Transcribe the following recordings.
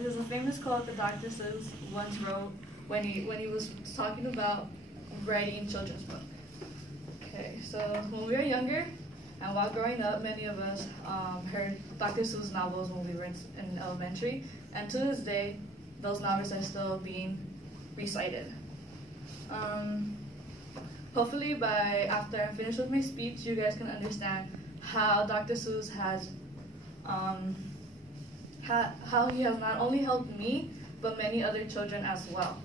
There's a famous quote that Dr. Seuss once wrote when he was talking about writing children's books. Okay, so when we were younger, and while growing up, many of us heard Dr. Seuss novels when we were in elementary, and to this day, those novels are still being recited. Hopefully, after I'm finished with my speech, you guys can understand how Dr. Seuss has how he has not only helped me, but many other children as well.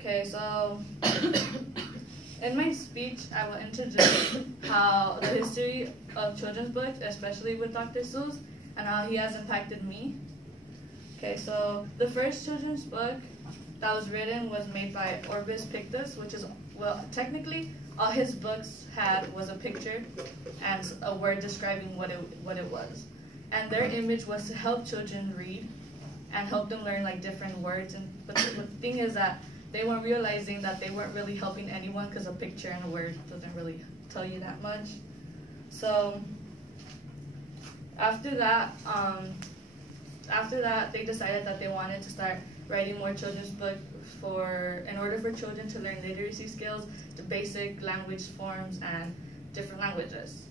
Okay, so in my speech, I will introduce how the history of children's books, especially with Dr. Seuss, and how he has impacted me. Okay, so the first children's book that was written was made by Orbis Pictus, which is, well, technically, all his books had was a picture and a word describing what it was. And their image was to help children read and help them learn like different words. But the thing is that they weren't realizing that they weren't really helping anyone because a picture and a word doesn't really tell you that much. So after that, they decided that they wanted to start writing more children's books in order for children to learn literacy skills, the basic language forms, and different languages.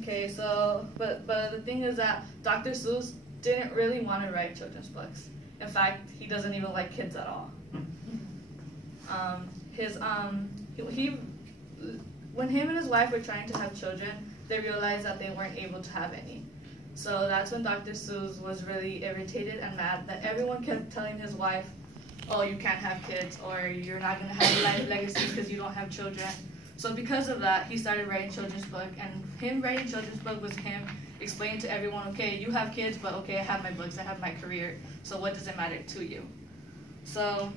Okay, so, but the thing is that Dr. Seuss didn't really want to write children's books. In fact, he doesn't even like kids at all. When him and his wife were trying to have children, they realized that they weren't able to have any. So that's when Dr. Seuss was really irritated and mad that everyone kept telling his wife, oh, you can't have kids, or you're not going to have a life legacy because you don't have children. So because of that, he started writing children's book, and him writing children's book was him explaining to everyone, okay, you have kids, but okay, I have my books, I have my career, so what does it matter to you? So,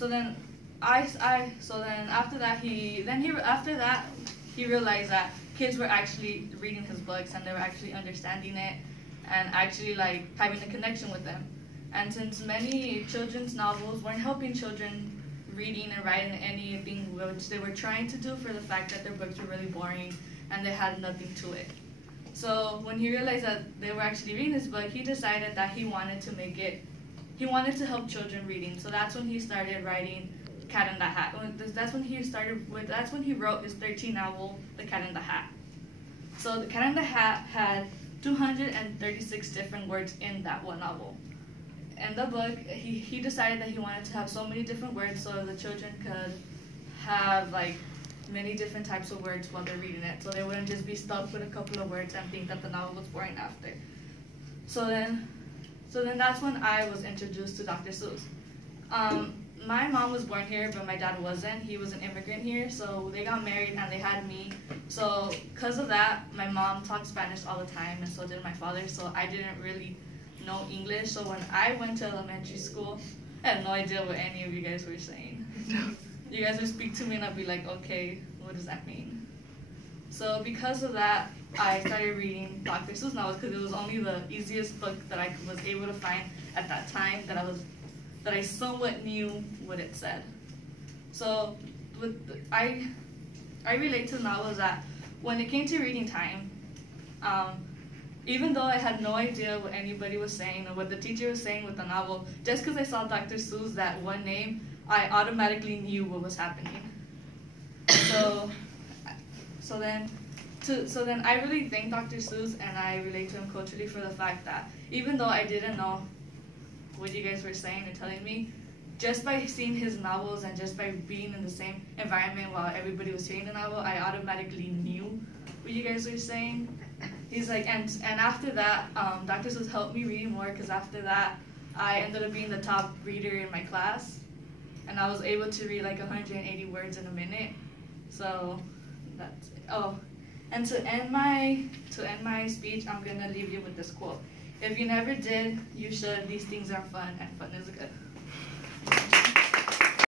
then after that he realized that kids were actually reading his books and they were actually understanding it and actually like having a connection with them. And since many children's novels weren't helping children reading and writing anything which they were trying to do for the fact that their books were really boring and they had nothing to it. So when he realized that they were actually reading his book, he decided that he wanted to help children reading. So that's when he started writing Cat in the Hat. That's when he wrote his 13th novel, The Cat in the Hat. So The Cat in the Hat had 236 different words in that one novel. In the book, he decided that he wanted to have so many different words so the children could have like many different types of words while they're reading it, so they wouldn't just be stuck with a couple of words and think that the novel was boring after. So then that's when I was introduced to Dr. Seuss. My mom was born here, but my dad wasn't. He was an immigrant here, so they got married and they had me. So because of that, my mom talked Spanish all the time, and so did my father, so I didn't really know English. So when I went to elementary school, I had no idea what any of you guys were saying. You guys would speak to me and I'd be like, okay, what does that mean? So because of that, I started reading Dr. Seuss novels because it was only the easiest book that I was able to find at that time that I somewhat knew what it said. So I relate to the novels that when it came to reading time, even though I had no idea what anybody was saying or what the teacher was saying with the novel, just because I saw Dr. Seuss, that one name, I automatically knew what was happening. So then I really thank Dr. Seuss, and I relate to him culturally for the fact that even though I didn't know what you guys were saying and telling me, just by seeing his novels and just by being in the same environment while everybody was hearing the novel, I automatically knew what you guys were saying. He's like, and after that, Dr. Seuss helped me read more, because after that, I ended up being the top reader in my class, and I was able to read like 180 words in a minute. So that's it. Oh, and to end my speech, I'm gonna leave you with this quote: "If you never did, you should. These things are fun, and fun is good."